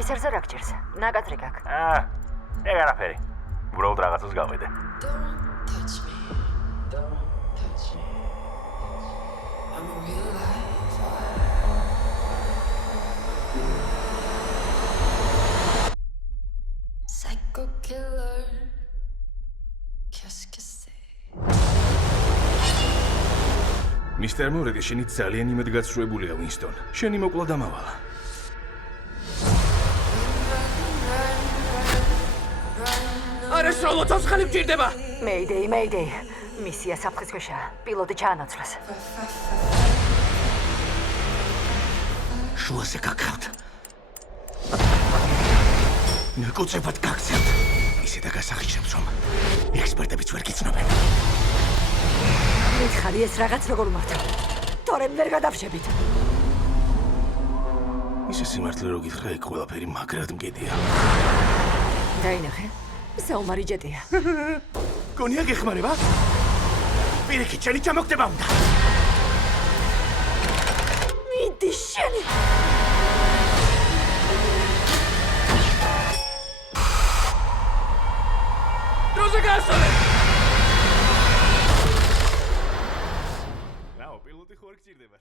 პისერზე რა გჭირს? ნაკადრი გაქვს. ეგ არაფერი. უბრალოდ რაღაცას გავედე. Psycho killer. Qu'est-ce que c'est? მისტერ მორედი, შენი ძალიან იმედგაცრუებულია, ვინსტონ. შენი მოკლა დამავალა. არა, სროლო ცოცხალი მჭირდება. მეიდეი. მისია საფრთხის ქვეშაა. პილოტი ჩაანაცვლეს. შუაზე გაგხავთ. ნაკუწებად გაგცევთ. ისე დაგასახიშებს, რომ ექსპერტებიც ვერ გიცნობენ. მითხარი ეს რაღაც როგორ მართა? თორემ ვერ გადავშებით. ისე სიმართლე რო გითხრა, ეგ ყველაფერი მაგრად მკიდია. დაინახე. საომარი ჯეტია. გონია გეხმარება? პირიქით, შენი ჩამოგდება უნდა. მიდი შენი. დროზე გასწავლე. რაო, პილოტი ხო არ გჭირდება?